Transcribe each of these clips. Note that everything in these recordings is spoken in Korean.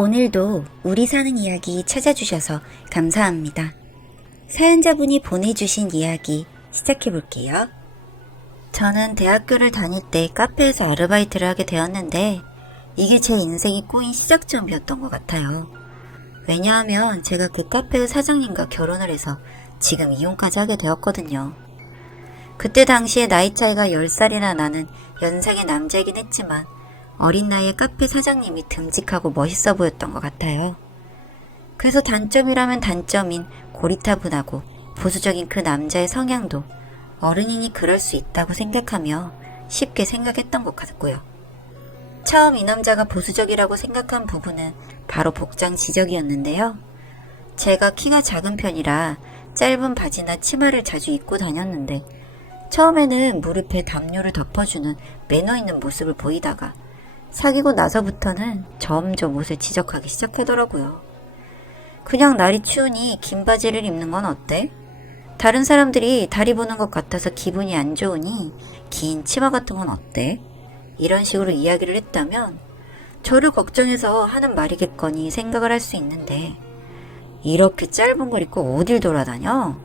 오늘도 우리 사는 이야기 찾아주셔서 감사합니다. 사연자분이 보내주신 이야기 시작해볼게요. 저는 대학교를 다닐 때 카페에서 아르바이트를 하게 되었는데 이게 제 인생이 꼬인 시작점이었던 것 같아요. 왜냐하면 제가 그 카페의 사장님과 결혼을 해서 지금 이혼까지 하게 되었거든요. 그때 당시에 나이 차이가 10살이나 나는 연상의 남자이긴 했지만 어린 나이에 카페 사장님이 듬직하고 멋있어 보였던 것 같아요. 그래서 단점이라면 단점인 고리타분하고 보수적인 그 남자의 성향도 어른이니 그럴 수 있다고 생각하며 쉽게 생각했던 것 같고요. 처음 이 남자가 보수적이라고 생각한 부분은 바로 복장 지적이었는데요. 제가 키가 작은 편이라 짧은 바지나 치마를 자주 입고 다녔는데 처음에는 무릎에 담요를 덮어주는 매너 있는 모습을 보이다가 사귀고 나서부터는 점점 옷을 지적하기 시작하더라고요. 그냥 날이 추우니 긴 바지를 입는 건 어때? 다른 사람들이 다리 보는 것 같아서 기분이 안 좋으니 긴 치마 같은 건 어때? 이런 식으로 이야기를 했다면 저를 걱정해서 하는 말이겠거니 생각을 할 수 있는데 이렇게 짧은 걸 입고 어딜 돌아다녀?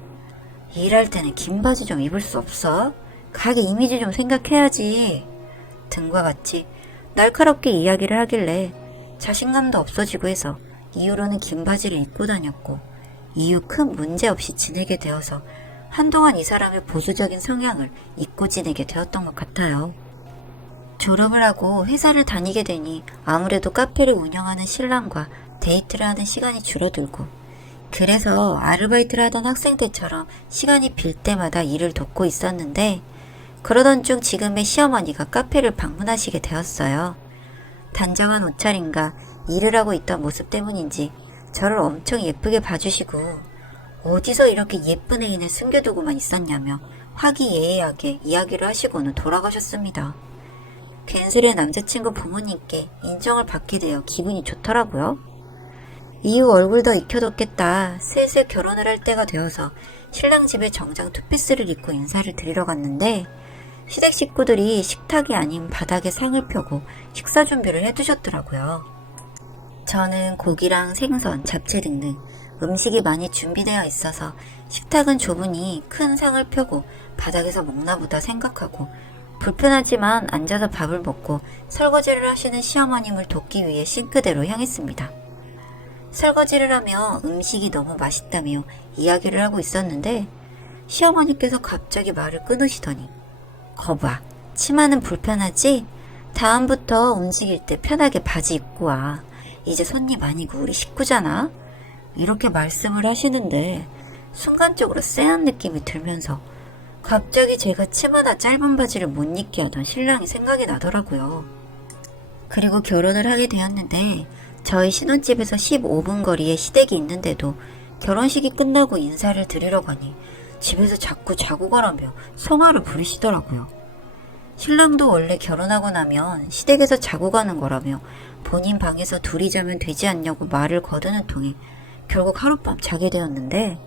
일할 때는 긴 바지 좀 입을 수 없어? 가게 이미지 좀 생각해야지. 등과 같이 날카롭게 이야기를 하길래 자신감도 없어지고 해서 이후로는 긴 바지를 입고 다녔고 이후 큰 문제 없이 지내게 되어서 한동안 이 사람의 보수적인 성향을 잊고 지내게 되었던 것 같아요. 졸업을 하고 회사를 다니게 되니 아무래도 카페를 운영하는 신랑과 데이트를 하는 시간이 줄어들고 그래서 아르바이트를 하던 학생 때처럼 시간이 빌 때마다 일을 돕고 있었는데 그러던 중 지금의 시어머니가 카페를 방문하시게 되었어요. 단정한 옷차림과 일을 하고 있던 모습 때문인지 저를 엄청 예쁘게 봐주시고 어디서 이렇게 예쁜 애인을 숨겨두고만 있었냐며 화기애애하게 이야기를 하시고는 돌아가셨습니다. 괜스레 남자친구 부모님께 인정을 받게 되어 기분이 좋더라고요. 이후 얼굴 더 익혀뒀겠다 슬슬 결혼을 할 때가 되어서 신랑 집에 정장 투피스를 입고 인사를 드리러 갔는데 시댁 식구들이 식탁이 아닌 바닥에 상을 펴고 식사 준비를 해두셨더라고요. 저는 고기랑 생선, 잡채 등등 음식이 많이 준비되어 있어서 식탁은 좁으니 큰 상을 펴고 바닥에서 먹나 보다 생각하고 불편하지만 앉아서 밥을 먹고 설거지를 하시는 시어머님을 돕기 위해 싱크대로 향했습니다. 설거지를 하며 음식이 너무 맛있다며 이야기를 하고 있었는데 시어머니께서 갑자기 말을 끊으시더니 거봐, 치마는 불편하지? 다음부터 움직일 때 편하게 바지 입고 와. 이제 손님 아니고 우리 식구잖아? 이렇게 말씀을 하시는데 순간적으로 쎄한 느낌이 들면서 갑자기 제가 치마나 짧은 바지를 못 입게 하던 신랑이 생각이 나더라고요. 그리고 결혼을 하게 되었는데 저희 신혼집에서 15분 거리에 시댁이 있는데도 결혼식이 끝나고 인사를 드리러 가니 집에서 자꾸 자고 가라며 성화를 부리시더라고요. 신랑도 원래 결혼하고 나면 시댁에서 자고 가는 거라며 본인 방에서 둘이 자면 되지 않냐고 말을 거두는 통에 결국 하룻밤 자게 되었는데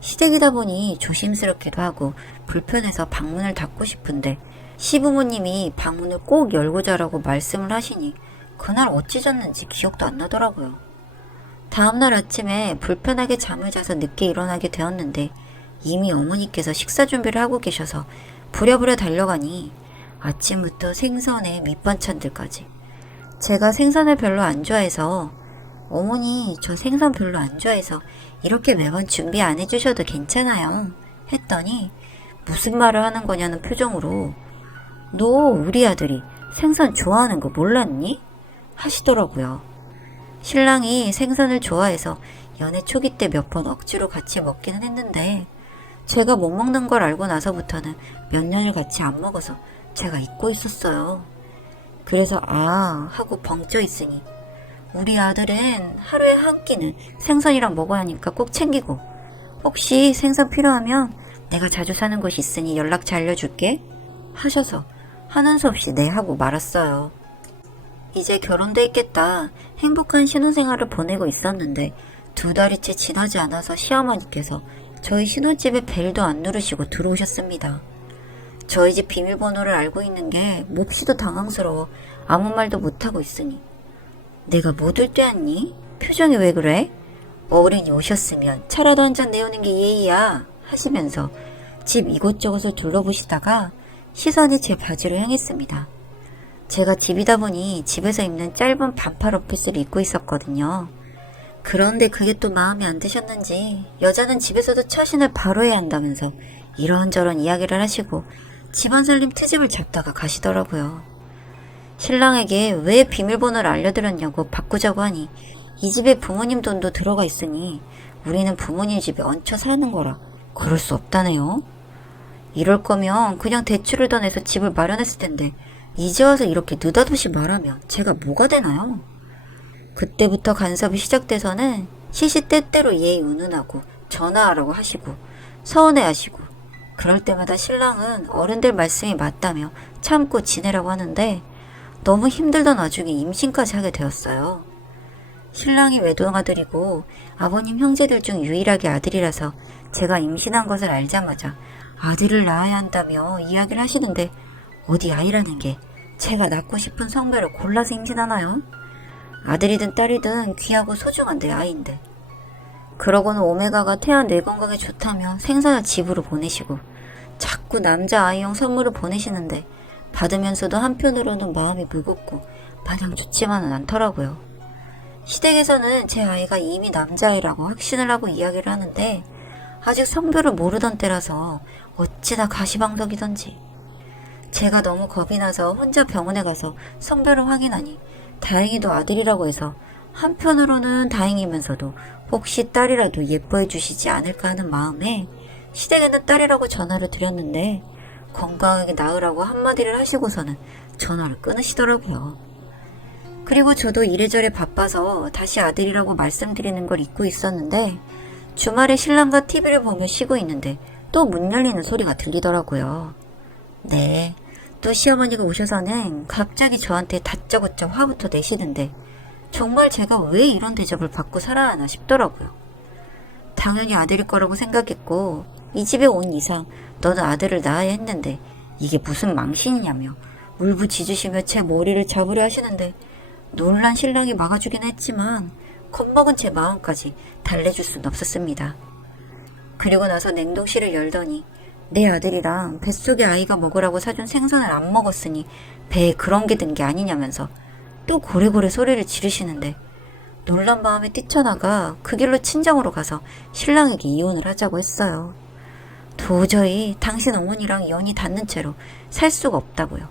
시댁이다 보니 조심스럽기도 하고 불편해서 방문을 닫고 싶은데 시부모님이 방문을 꼭 열고 자라고 말씀을 하시니 그날 어찌 잤는지 기억도 안 나더라고요. 다음날 아침에 불편하게 잠을 자서 늦게 일어나게 되었는데 이미 어머니께서 식사 준비를 하고 계셔서 부랴부랴 달려가니 아침부터 생선에 밑반찬들까지. 제가 생선을 별로 안 좋아해서 어머니 저 생선 별로 안 좋아해서 이렇게 매번 준비 안 해주셔도 괜찮아요 했더니 무슨 말을 하는 거냐는 표정으로 너 우리 아들이 생선 좋아하는 거 몰랐니? 하시더라고요. 신랑이 생선을 좋아해서 연애 초기 때 몇 번 억지로 같이 먹기는 했는데 제가 못 먹는 걸 알고 나서부터는 몇 년을 같이 안 먹어서 제가 잊고 있었어요. 그래서 하고 벙쪄 있으니 우리 아들은 하루에 한 끼는 생선이랑 먹어야 하니까 꼭 챙기고 혹시 생선 필요하면 내가 자주 사는 곳이 있으니 연락처 알려줄게 하셔서 하는 수 없이 네 하고 말았어요. 이제 결혼돼 있겠다 행복한 신혼생활을 보내고 있었는데 2달이 채 지나지 않아서 시어머니께서 저희 신혼집에 벨도 안 누르시고 들어오셨습니다. 저희 집 비밀번호를 알고 있는 게 몹시도 당황스러워 아무 말도 못하고 있으니 내가 못 올 때 왔니? 표정이 왜 그래? 어른이 오셨으면 차라도 한 잔 내오는 게 예의야 하시면서 집 이곳저곳을 둘러보시다가 시선이 제 바지로 향했습니다. 제가 집이다 보니 집에서 입는 짧은 반팔 오피스를 입고 있었거든요. 그런데 그게 또 마음에 안 드셨는지 여자는 집에서도 처신을 바로 해야 한다면서 이런저런 이야기를 하시고 집안 살림 트집을 잡다가 가시더라고요. 신랑에게 왜 비밀번호를 알려드렸냐고 바꾸자고 하니 이 집에 부모님 돈도 들어가 있으니 우리는 부모님 집에 얹혀 사는 거라 그럴 수 없다네요. 이럴 거면 그냥 대출을 더 내서 집을 마련했을 텐데 이제 와서 이렇게 느닷없이 말하면 제가 뭐가 되나요? 그때부터 간섭이 시작돼서는 시시때때로 예의 운운하고 전화하라고 하시고 서운해하시고 그럴 때마다 신랑은 어른들 말씀이 맞다며 참고 지내라고 하는데 너무 힘들던 와중에 임신까지 하게 되었어요. 신랑이 외동아들이고 아버님 형제들 중 유일하게 아들이라서 제가 임신한 것을 알자마자 아들을 낳아야 한다며 이야기를 하시는데 어디 아이라는 게 제가 낳고 싶은 성별을 골라서 임신하나요? 아들이든 딸이든 귀하고 소중한 내 아이인데. 그러고는 오메가가 태아 뇌 건강에 좋다며 생선을 집으로 보내시고 자꾸 남자 아이용 선물을 보내시는데 받으면서도 한편으로는 마음이 무겁고 마냥 좋지만은 않더라고요. 시댁에서는 제 아이가 이미 남자아이라고 확신을 하고 이야기를 하는데 아직 성별을 모르던 때라서 어찌나 가시방석이던지. 제가 너무 겁이 나서 혼자 병원에 가서 성별을 확인하니 다행히도 아들이라고 해서 한편으로는 다행이면서도 혹시 딸이라도 예뻐해 주시지 않을까 하는 마음에 시댁에는 딸이라고 전화를 드렸는데 건강하게 낳으라고 한마디를 하시고서는 전화를 끊으시더라고요. 그리고 저도 이래저래 바빠서 다시 아들이라고 말씀드리는 걸 잊고 있었는데 주말에 신랑과 TV를 보며 쉬고 있는데 또 문 열리는 소리가 들리더라고요. 네, 또 시어머니가 오셔서는 갑자기 저한테 다짜고짜 화부터 내시는데 정말 제가 왜 이런 대접을 받고 살아야 하나 싶더라고요. 당연히 아들일 거라고 생각했고 이 집에 온 이상 너는 아들을 낳아야 했는데 이게 무슨 망신이냐며 울부짖으시며 제 머리를 잡으려 하시는데 놀란 신랑이 막아주긴 했지만 겁먹은 제 마음까지 달래줄 순 없었습니다. 그리고 나서 냉동실을 열더니 내 아들이랑 뱃속에 아이가 먹으라고 사준 생선을 안 먹었으니 배에 그런 게 든 게 아니냐면서 또 고래고래 소리를 지르시는데 놀란 마음에 뛰쳐나가 그 길로 친정으로 가서 신랑에게 이혼을 하자고 했어요. 도저히 당신 어머니랑 연이 닿는 채로 살 수가 없다고요.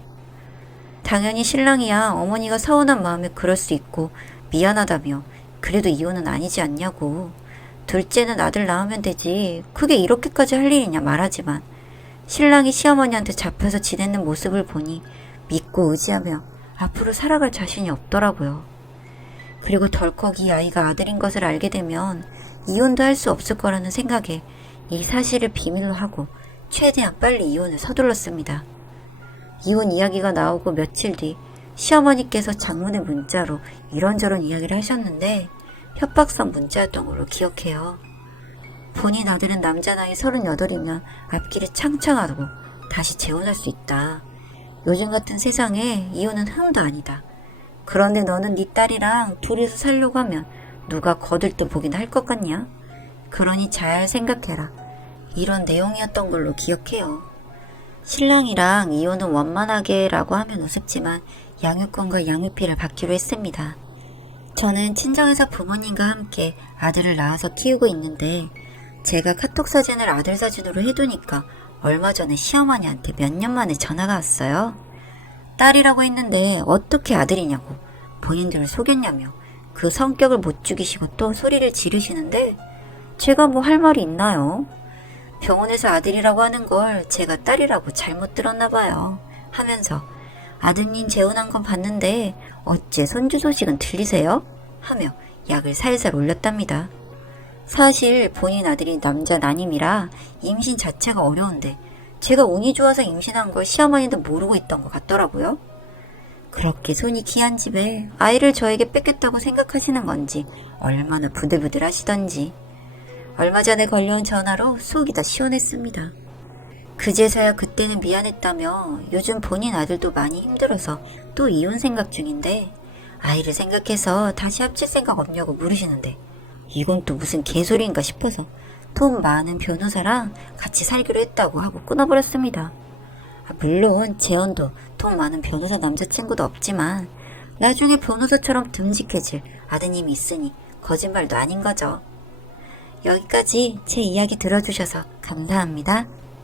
당연히 신랑이야 어머니가 서운한 마음에 그럴 수 있고 미안하다며 그래도 이혼은 아니지 않냐고. 둘째는 아들 낳으면 되지 그게 이렇게까지 할 일이냐 말하지만 신랑이 시어머니한테 잡혀서 지내는 모습을 보니 믿고 의지하며 앞으로 살아갈 자신이 없더라고요. 그리고 덜컥 이 아이가 아들인 것을 알게 되면 이혼도 할 수 없을 거라는 생각에 이 사실을 비밀로 하고 최대한 빨리 이혼을 서둘렀습니다. 이혼 이야기가 나오고 며칠 뒤 시어머니께서 장문의 문자로 이런저런 이야기를 하셨는데 협박성 문자였던 걸로 기억해요. 본인 아들은 남자 나이 38이면 앞길이 창창하고 다시 재혼할 수 있다. 요즘 같은 세상에 이혼은 흥도 아니다. 그런데 너는 네 딸이랑 둘이서 살려고 하면 누가 거들떠 보긴 할 것 같냐? 그러니 잘 생각해라. 이런 내용이었던 걸로 기억해요. 신랑이랑 이혼은 원만하게라고 하면 우습지만 양육권과 양육비를 받기로 했습니다. 저는 친정에서 부모님과 함께 아들을 낳아서 키우고 있는데 제가 카톡 사진을 아들 사진으로 해두니까 얼마 전에 시어머니한테 몇 년 만에 전화가 왔어요. 딸이라고 했는데 어떻게 아들이냐고 본인들을 속였냐며 그 성격을 못 죽이시고 또 소리를 지르시는데 제가 뭐 할 말이 있나요? 병원에서 아들이라고 하는 걸 제가 딸이라고 잘못 들었나 봐요 하면서 아드님 재혼한 건 봤는데 어째 손주 소식은 들리세요? 하며 약을 살살 올렸답니다. 사실 본인 아들이 남자 난임이라 임신 자체가 어려운데 제가 운이 좋아서 임신한 걸 시어머니도 모르고 있던 것 같더라고요. 그렇게 손이 귀한 집에 아이를 저에게 뺏겼다고 생각하시는 건지 얼마나 부들부들 하시던지 얼마 전에 걸려온 전화로 속이 다 시원했습니다. 그제서야 그때는 미안했다며 요즘 본인 아들도 많이 힘들어서 또 이혼 생각 중인데 아이를 생각해서 다시 합칠 생각 없냐고 물으시는데 이건 또 무슨 개소리인가 싶어서 돈 많은 변호사랑 같이 살기로 했다고 하고 끊어버렸습니다. 물론 재현도 돈 많은 변호사 남자친구도 없지만 나중에 변호사처럼 듬직해질 아드님이 있으니 거짓말도 아닌 거죠. 여기까지 제 이야기 들어주셔서 감사합니다.